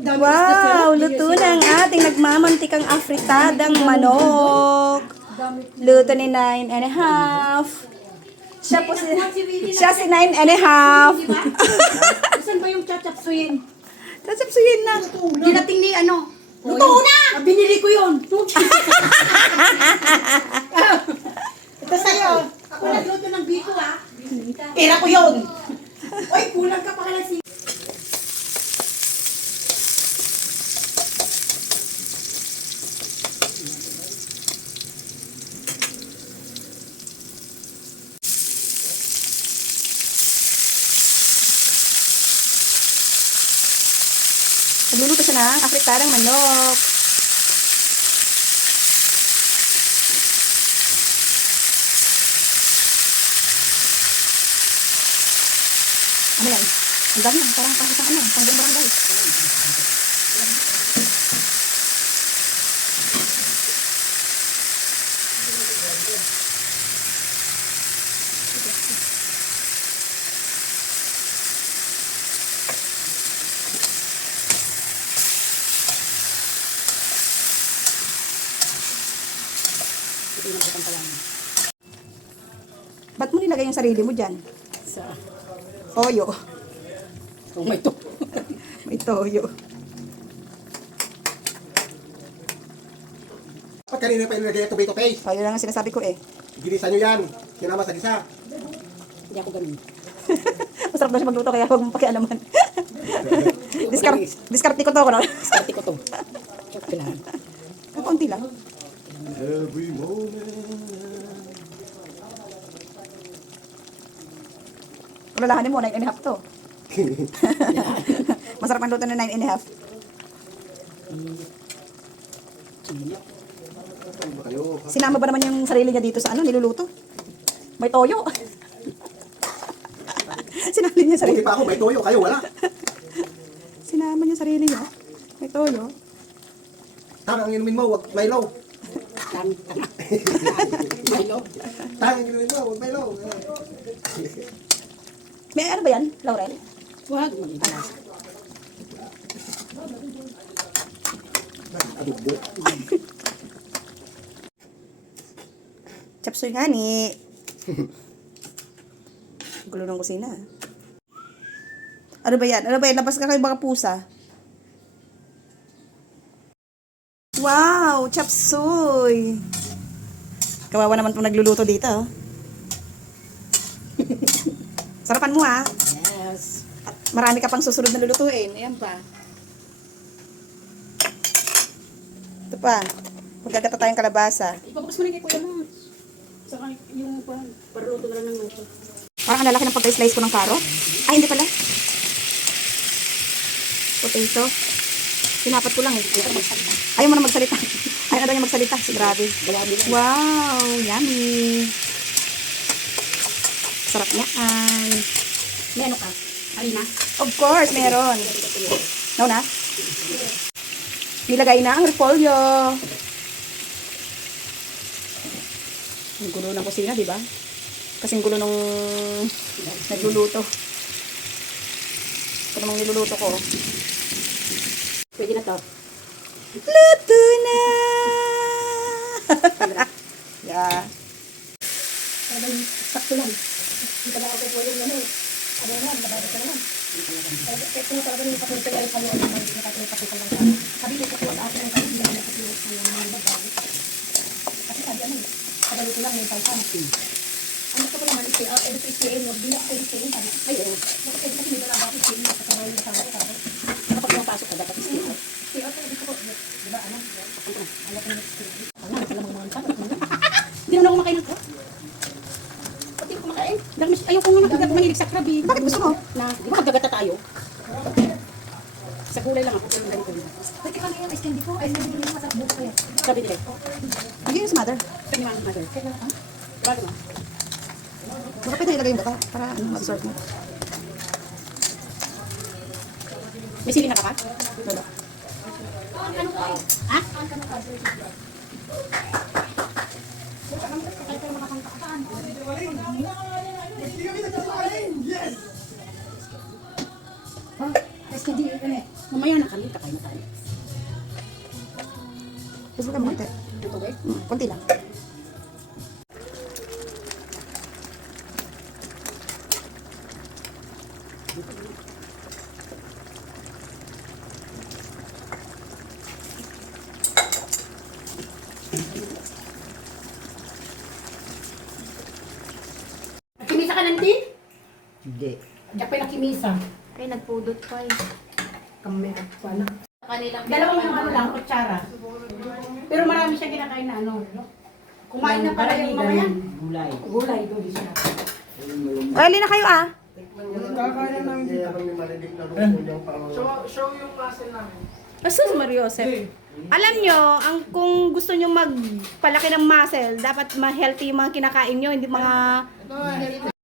Wow, luto na ang ating nagmamantikang afritadang manok. Luto ni 9 and a half. Siya si 9 and a half. Saan ba yung chachapsuyin? Tatapsuyin na. Dinating ni ano? Luto na! Binili ko yun. Ito sa'yo. Ako nagluto ng biko ha. Pera ko yun. Oy, kulang ka pa ka lang. Nagluluto siya ng afritadang manok. Ano yan? Ang dami yan. Parang isang ano. Panggang barangay. Ba't mo nilagay yung sarili mo dyan? Sa Toyo. oh, may to. May toyo. Ba't kanina pa inilagay yung tomato paste? Toyo lang ang sinasabi ko eh. Ginisa nyo yan. Sinama sa gisa. Hindi ako ganun. Masarap na siya magluto kaya huwag mong pakialaman. Diskarte ko to. Diskarte ko to. Kailangan. Kaunti lang. Every moment. Kulalahanin mo, 9 and a half to. Masarap ang luto na 9 and a half. Ano ba kayo? Sinama ba naman yung sarili niya dito sa ano, niluluto? May toyo. Sinali niya sarili. Buti pa ako, may toyo. Kayo wala. Sinama niya sarili niya. May toyo. Tang ang inumin mo, wag Milo. Milo. Tang ang inumin mo, wag Milo. May ano ba yan, Laurel? Huwag. Adobo. Chapsuy nga ni. Gulo ng kusina. Ano ba yan? Ano ba yan? Labas ka kayo baka pusa. Wow! Chapsuy! Kawawa naman itong nagluluto dito. Oh. Sarapan mo ah. Yes. At marami ka pang susunod na lulutuin. Ayan pa. Ito pa. Magagata tayong kalabasa. Ipabukas mo na kay Kuya mo. Saka yung paruto na lang ng manok. Parang ang lalaki ng pagka-slice ko ng carrot. Ay, hindi pala. Potato. Sinapat ko lang eh. Ayaw mo na magsalita. Ayaw na daw niya magsalita. So, grabe. Wow! Yummy! Sarap niya ay. May ano ka? Harina? Of course, meron. No na? Nilagay na ang repolyo. Ang gulo ng kusina, di ba? Kasing gulo nung nagluluto. Ito namang niluluto ko. Pwede na to. Luto na! Yeah. Sakto lang. Hindi ka na ako pwede na eh. Ano naman, nababas ka naman. Ito na talaga yung papunta kayo kayo. Hindi na tayo papunta lang tayo. Sabi ko po sa akin, hindi na nakatulog sa mga babae. Kasi sabi ano, kagaluto lang, may salsa. Ano ko naman, ito i-stay mo, hindi ako i-stay. Sabi, ayun. Kasi may dalaga ako i-stay mo, kasama yung kasama ko. Kapag pumapasok ka, dapat i-stay mo. Stay ako, dito ko. Diba, ano? Alam ko na i-stay. Ang nga, nagkala mga sabi. Hindi naman ako makain ko. Pati ko kumakain. Ayaw ko nga mahilig sa crab eh. Bakit gusto mo? Na, di ba magagata tayo? Sa gulay lang ako. Pwede kami yung ice candy ko. Ice candy ko yung masarap buko kaya. Sabi nila. Bigyan yung mother. Pwede naman mother. Bago mo. Baka pwede ilagay yung baka para ano, ma-absorb mo. May sili na ka pa? Wala. Ha? Ice candy, mamaya na kami, kakain na tayo. Gusto ka mo, ate? Ito ba? Konti lang. Nakimisa ka nanti? Hindi. Diyak pa yung nakimisa. Kaya nagpudot pa eh. Kami, wala. Kanilang Dalawang yung ano lang, kutsara. Pero marami siya kinakain na ano. Kumain na pala yung mga yan. Gulay. Gulay, doon siya. O, alin na kayo ah. Kakain namin dito. Kami malilig na luto yung pang... Asus Mario Joseph. Alam nyo, kung gusto nyo magpalaki ng muscle, dapat ma-healthy yung mga kinakain nyo, hindi mga